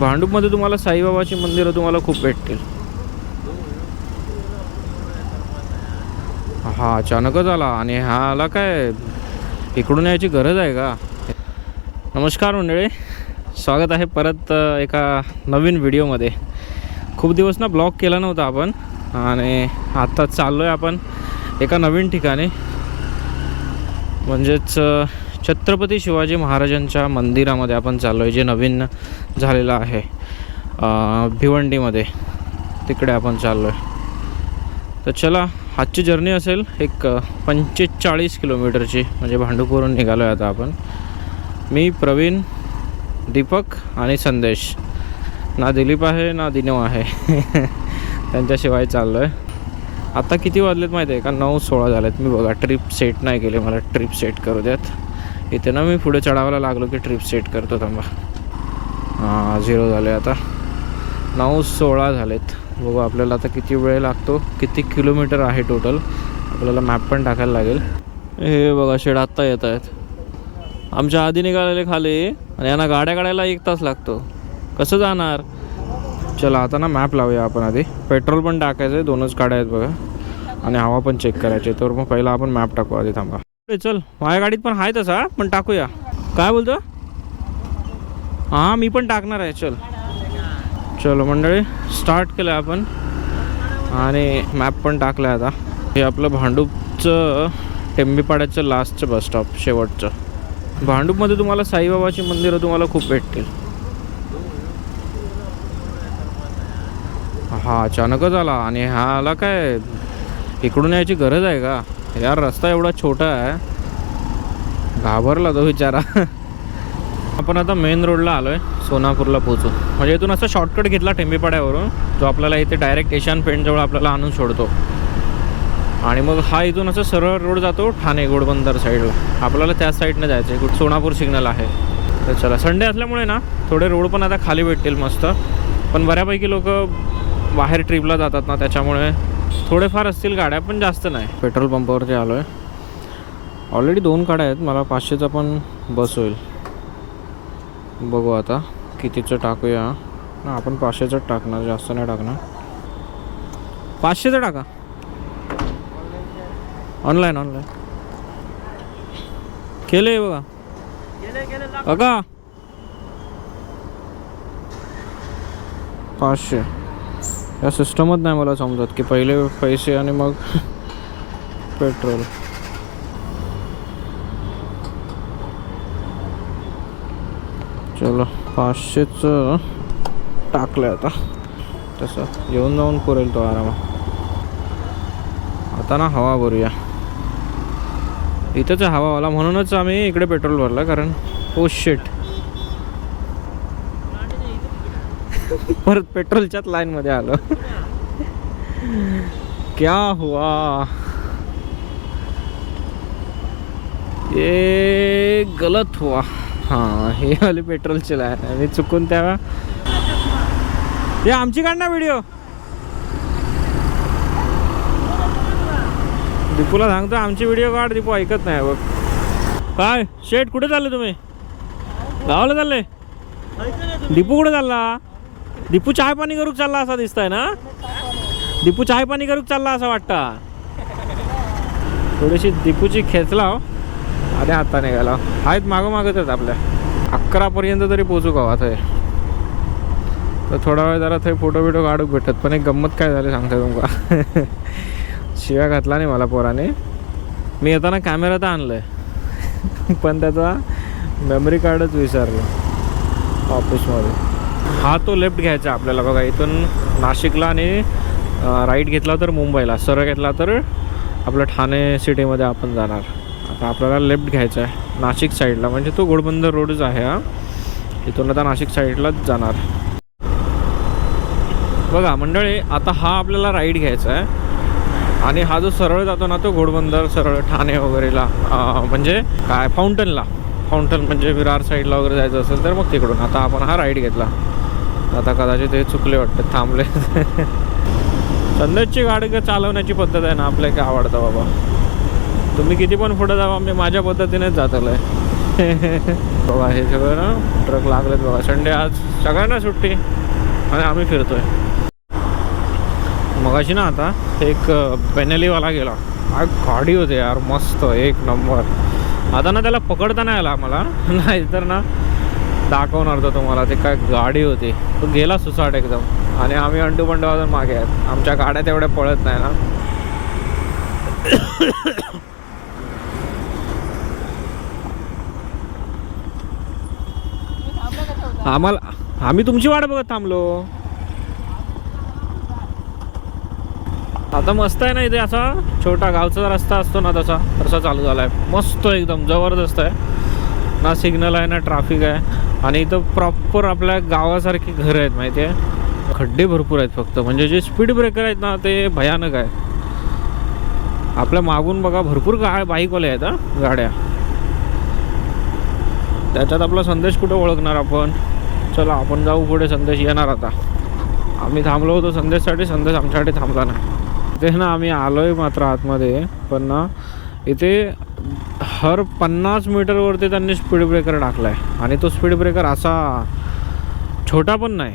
भांडूपमध्ये तुम्हाला साईबाबाची मंदिरं तुम्हाला खूप भेटतील. हा अचानकच आला आणि हा आला काय, इकडून यायची गरज आहे का? नमस्कार मंडळी, स्वागत आहे परत एका नवीन व्हिडिओमध्ये. खूप दिवस ना ब्लॉग केला नव्हता आपण आणि आता चाललो आहे आपण एका नवीन ठिकाणी, म्हणजेच छत्रपती शिवाजी महाराजांच्या मंदिरामध्ये आपण चाललो आहे, जे नवीन झालेलं आहे भिवंडीमध्ये. तिकडे आपण चाललो आहे. तर चला, आजची जर्नी असेल एक 45 किलोमीटरची, म्हणजे भांडूपवरून निघालो आहे आता आपण. मी, प्रवीण, दीपक आणि संदेश. ना दिलीप आहे ना दिनव आहे त्यांच्याशिवाय चाललो आहे. आता किती वाजलेत माहिती आहे का? 9:16 झालेत. मी बघा ट्रिप सेट नाही केली, मला ट्रिप सेट करू द्यात. इथे ना मी पुढे चढावायला लागलो की ट्रिप सेट करतो, थांबा. 0 झाले. आता 9:16 झालेत. बघू आपल्याला आता किती वेळ लागतो, किती किलोमीटर आहे टोटल. आपल्याला मॅप पण टाकायला लागेल. हे बघा शेड आत्ता येत आहेत. आमच्या आधी निघालेले खाली आणि यांना गाड्या काढायला 1 तास लागतो. कसं जाणार? चला आता ना मॅप लावूया आपण. आधी पेट्रोल पण टाकायचं आहे, 2च गाड्या आहेत बघा, आणि हवा पण चेक करायची. तर मग पहिला आपण मॅप टाकू आधी. थांबा, चल माझ्या गाडीत पण आहे तसा, पण टाकूया. काय बोलतो? हां मी पण टाकणार आहे. चलो मंडळी, स्टार्ट केलं आपण आणि मॅप पण टाकलं आहे आता. हे आपलं भांडूपचं टेंबीपाड्याचं लास्टचं बस स्टॉप, शेवटचं. भांडूपमध्ये तुम्हाला साईबाबाची मंदिरं तुम्हाला खूप भेटतील. हा अचानकच आला आणि हा आला काय, इकडून यायची गरज आहे का यार? रस्ता एवढा छोटा आहे, घाबरला तो बिचारा. आपण आता मेन रोडला आलो आहे, सोनापूरला पोचू. म्हणजे इथून असं शॉर्टकट घेतला टेंबीपाड्यावरून, जो आपल्याला इथे डायरेक्ट एशियन पेंटजवळ आपल्याला आणून सोडतो. आणि मग हा इथून असं सरळ रोड जातो ठाणे घोडबंदर साईडला. आपल्याला त्या साईडनं जायचं आहे. सोनापूर सिग्नल आहे. तर चला, संडे असल्यामुळे ना थोडे रोड पण आता खाली भेटतील मस्त. पण बऱ्यापैकी लोक बाहेर ट्रिपला जातात ना, त्याच्यामुळे थोडेफार असतील गाड्या, पण जास्त नाही. पेट्रोल पंपावरती आलो आहे. ऑलरेडी 2 गाड्या आहेत. मला 500चा पण बस होईल. बघू आता कितीचं टाकूया ना. आपण 500चं टाकणार, जास्त नाही टाकणार. 500चं टाका. ऑनलाईन केले बघा बघा. 500 या सिस्टमच नाही मला समजत की पहिले पैसे आणि मग पेट्रोल. चलो 500चं टाकलं आता. तसं येऊन जाऊन पुरेल तो आरामात. आता ना हवा भरूया. इथंच आहे हवावाला, म्हणूनच आम्ही इकडे पेट्रोल भरला. कारण ओ शिट, परत पेट्रोलच्याच लाईनमध्ये आलो. क्या हुआ, ये गलत हुआ. हां, हे वाली पेट्रोलची लाईन आहे. मी चुकून त्या आमची काढ ना व्हिडिओ. दीपूला सांगतो आमची व्हिडिओ काढ. दीपू ऐकत नाही बघ. काय शेट, कुठे चालले तुम्ही? गावाला चालले? दीपू कुठे चालला? दीपू चाय पाणी करूक चालला असा दिसताय ना. दीपू चाय पाणी करूक चालला असं वाटतं. थोडीशी दीपूची खेचला आणि आता निघाला. आहेत मागच आहेत आपल्या. 11पर्यंत तरी पोचू का आता. तर थोडा वेळ जरा ते फोटो काढूक भेटत. पण एक गंमत काय झाली सांगते तुमका. शिव्या घातला नाही मला पोराने. मी येताना कॅमेरा तर आणलाय, पण त्याचा मेमरी कार्डच विसरलो ऑफिसमध्ये. हा तो लेफ्ट घ्यायचा आपल्याला बघा. इथून नाशिकला आणि राईट घेतला तर मुंबईला, सरळ घेतला तर आपलं ठाणे सिटीमध्ये आपण जाणार. आता आपल्याला लेफ्ट घ्यायचा आहे नाशिक साईडला, म्हणजे तो घोडबंदर रोडच आहे हा. इथून आता नाशिक साईडलाच जाणार बघा मंडळी. आता हा आपल्याला राईट घ्यायचा आहे आणि हा जो सरळ जातो ना, तो घोडबंदर सरळ ठाणे वगैरेला, म्हणजे काय फाउंटन म्हणजे विरार साईडला वगैरे जायचं असेल तर मग तिकडून. आता आपण हा राईट घेतला. आता कदाचित हे चुकले वाटतं, थांबले. संदेशची गाडी चालवण्याची पद्धत आहे ना आपल्या, काय आवडतं बाबा. तुम्ही किती पण पुढे जावा, मी माझ्या पद्धतीनेच जातलो आहे. बघा हे सगळं ना ट्रक लागलेत बघा. संडे आज सगळ्यांना सुट्टी आणि आम्ही फिरतोय. मगाशी ना आता एक बेनेलीवाला गेला, गाडी होते यार मस्त एक नंबर. आता ना त्याला पकडता नाही आला आम्हाला, नाही तर ना दाखवणार तर तुम्हाला. ते काय गाडी होती, तो गेला सुसाट एकदम आणि आम्ही अंडू बंडू वाजून मागे आहेत. आमच्या गाड्या तेवढ्या पळत नाही ना. आम्ही तुमची वाट बघत थांबलो. आता मस्त आहे ना इथे, असा छोटा गावचा रस्ता असतो ना तसा चालू झाला आहे. मस्त एकदम जबरदस्त आहे ना. सिग्नल आहे ना ट्रॅफिक आहे. आणि इथं प्रॉपर आपल्या गावासारखी घरं आहेत माहिती आहे. खड्डे भरपूर आहेत फक्त, म्हणजे जे स्पीड ब्रेकर आहेत ना ते भयानक आहे. आपल्या मागून बघा भरपूर बाईकवाले आहेत हा गाड्या. त्याच्यात आपला संदेश कुठं ओळखणार आपण. चला आपण जाऊ पुढे. संदेश येणार आता. आम्ही थांबलो होतो संदेशसाठी, संदेश आमच्यासाठी थांबला नाही. ते ना आम्ही आलोय मात्र आतमध्ये, पण ना इथे हर 50 मीटरवरती त्यांनी स्पीड ब्रेकर टाकला आहे. आणि तो स्पीड ब्रेकर असा छोटा पण नाही,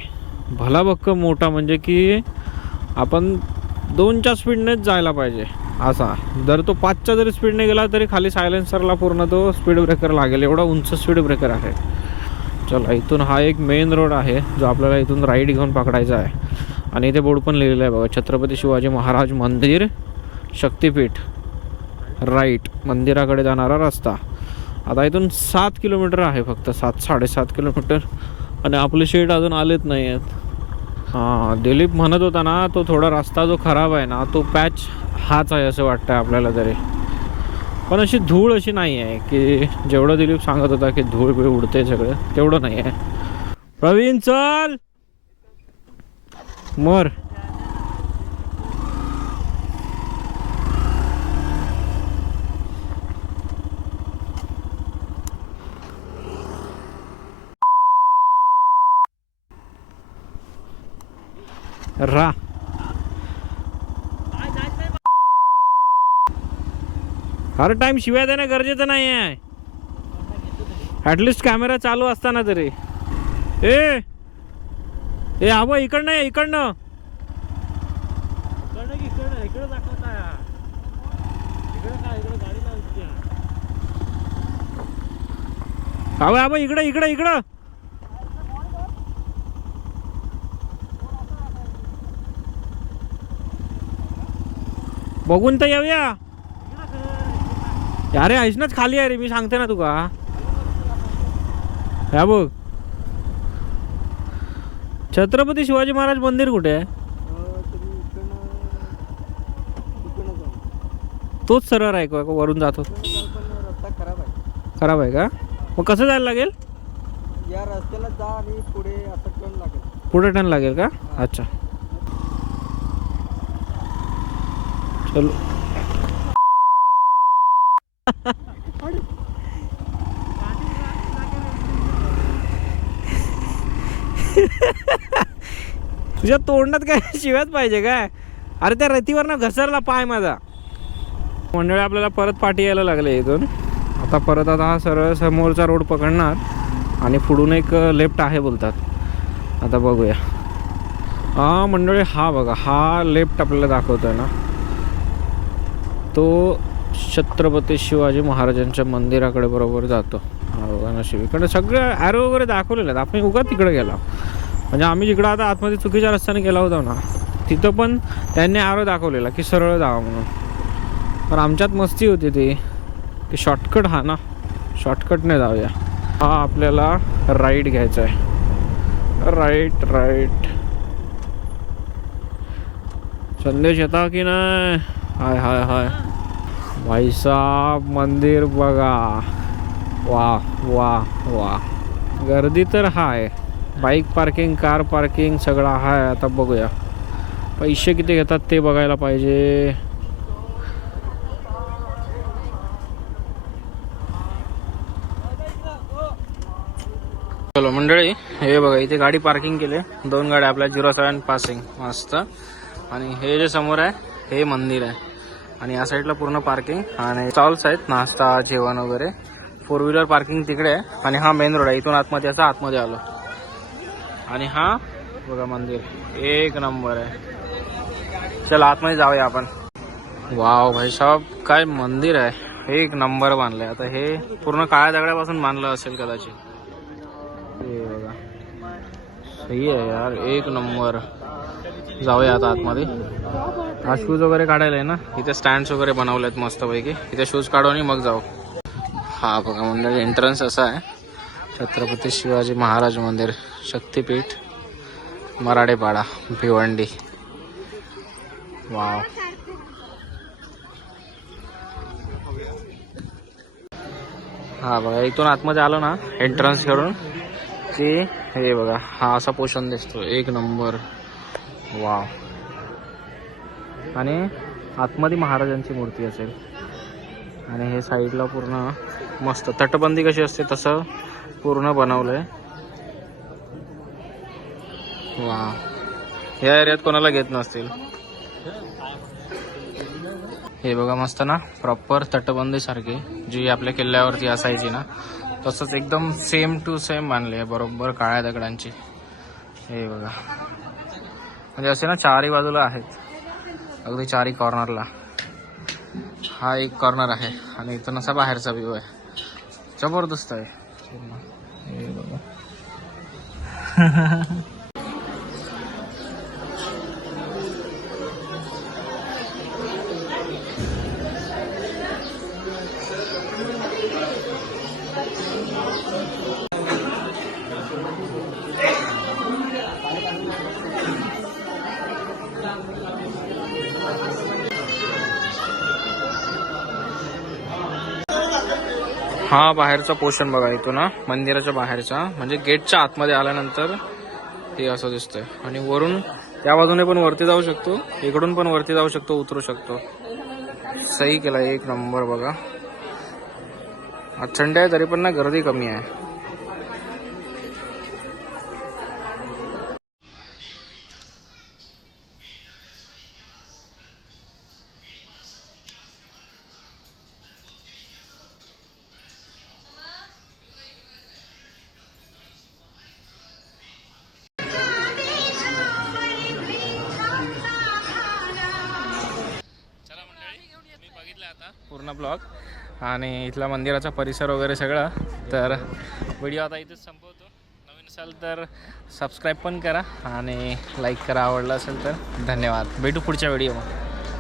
भला भक्कम मोठा, म्हणजे की आपण 2च्या स्पीडनेच जायला पाहिजे असा. जर तो 5च्या जरी स्पीडने गेला तरी खाली सायलेन्सरला पूर्ण तो स्पीड ब्रेकर लागेल, एवढा उंच स्पीड ब्रेकर आहे. चला इथून हा एक मेन रोड आहे जो आपल्याला इथून राईट घेऊन पकडायचा आहे. आणि इथे बोर्ड पण लिहिलेलं आहे बघा, छत्रपती शिवाजी महाराज मंदिर शक्तिपीठ राईट, मंदिराकडे जाणारा रस्ता. आता इथून 7 किलोमीटर आहे फक्त, 7-7.5 किलोमीटर. आणि आपले शेट अजून आलेत नाही आहेत. हां दिलीप म्हणत होता ना, तो थोडा रस्ता जो खराब आहे ना तो पॅच हाच आहे असं वाटतं आपल्याला तरी. पण अशी धूळ अशी नाही आहे की जेवढं दिलीप सांगत होता की धूळ बिळ उडते सगळं, तेवढं नाही आहे. प्रवीण चल मोर. रा हर टाइम शिवाय देणं गरजेचं नाही आहे. ॲटलिस्ट कॅमेरा चालू असताना तरी. ए आबा इकडनं आहे, इकडनं आबा आबा इकडं इकडं इकडं. बघून तर येऊया. अरे ऐसनच खाली आहे रे, मी सांगते ना तुका. ह्या बघ छत्रपती शिवाजी महाराज मंदिर कुठे आहे. तोच सरळ आहे का वरून जातो. खराब आहे का. मग कसं जायला लागेल. या रस्त्याला जा आणि पुढे आता टर्न लागेल. पुढे टर्न लागेल का. अच्छा चलो. तुझ्या तोंडात काय शिव्याच पाहिजे काय. अरे त्या रतीवर ना घसरला पाय माझा. मंडळी आपल्याला परत पाठी यायला लागले इथून. आता परत आता हा सरळ समोरचा रोड पकडणार आणि पुढून एक लेफ्ट आहे बोलतात. आता बघूया. हा मंडळी हा बघा, हा लेफ्ट आपल्याला दाखवतोय ना तो छत्रपती शिवाजी महाराजांच्या मंदिराकडे बरोबर जातो. हा बघा नशीब इकडे सगळं ॲरो वगैरे दाखवलेलं आहेत. आपण उगा तिकडे गेला, म्हणजे आम्ही जिकडं आता आतमध्ये चुकीच्या रस्त्याने गेला होता ना तिथं पण त्यांनी ॲरो दाखवलेला की सरळ जावा म्हणून. पण आमच्यात मस्ती होती ती की शॉर्टकट हा ना, शॉर्टकटने जाऊया. हा आपल्याला राईट घ्यायचा आहे. Right right. संदेश येता की नाही. हाय हाय हाय भाई साहब मंदिर बघा. वा वा वा. गर्दी तर हाय. बाईक पार्किंग कार पार्किंग सगळं आहे. आता बघूया पैसे किती घेतात ते बघायला पाहिजे. चलो मंडळी हे बघा इथे गाडी पार्किंग केली. 2 गाड्या आपल्या 07 पासिंग मस्त. आणि हे जे समोर आहे हे मंदिर आहे आणि या साईडला पूर्ण पार्किंग आणि स्टॉल्स आहेत नाश्ता जेवण वगैरे. 4 व्हीलर पार्किंग तिकडे आहे आणि हा मेन रोड आहे. इथून आतमध्ये असं आतमध्ये आलो आणि हा बघा मंदिर एक नंबर आहे. चला आतमध्ये जाऊया आपण. वाव भाई साहब काय मंदिर आहे, एक नंबर बांधलंय. आता हे पूर्ण काळ्या दगडापासून बांधलं असेल कदाचित. हे बघा सही आहे यार, एक नंबर. जाऊया आता आतमध्ये. हा शूज वगैरे काढायला आहे ना, इथे स्टँड्स वगैरे बनवलेत मस्तपैकी. इथे शूज काढू आणि मग जाऊ. हा बघा मंदिर एंट्रन्स असा आहे. छत्रपती शिवाजी महाराज मंदिर, शक्तिपीठ, मराडेपाडा, भिवंडी. वाव. हा बघा इथून आतमध्ये आलो ना एंट्रन्स करून की हे बघा हा असा पोर्शन दिसतो, एक नंबर. वाव. आणि आतमध्ये महाराजांची मूर्ती असेल आणि हे साईडला पूर्ण मस्त तटबंदी कशी असते तसं पूर्ण बनवलंय. वा. या एरियात कोणाला घेत नसतील. हे बघा मस्त ना, प्रॉपर तटबंदी सारखी जी आपल्या किल्ल्यावरती असायची ना, तसंच एकदम सेम टू सेम बांधली आहे, बरोबर काळ्या दगडांची. हे बघा म्हणजे असे ना चारही बाजूला आहेत, अगदी चारही कॉर्नरला. हा एक कॉर्नर आहे आणि इथून असा बाहेरचा व्ह्यू आहे, जबरदस्त आहे. हे बघा हा बाहेरचा पोर्शन बघा इथून ना, मंदिराच्या बाहेरचा म्हणजे गेटच्या आतमध्ये आल्यानंतर हे असं दिसतंय. आणि वरून त्या बाजूने पण वरती जाऊ शकतो, इकडून पण वरती जाऊ शकतो, उतरू शकतो. सही केला, एक नंबर. बघा आज थंड आहे तरी पण ना गर्दी कमी आहे. आता पूर्ण ब्लॉग आणि इथला मंदिराचा परिसर वगैरे सगळं. तर व्हिडिओ आता इथेच संपवतो. नवीन असाल तर सबस्क्राईब पण करा आणि लाईक करा, आवडला असेल तर. धन्यवाद. भेटू पुढच्या व्हिडिओमध्ये.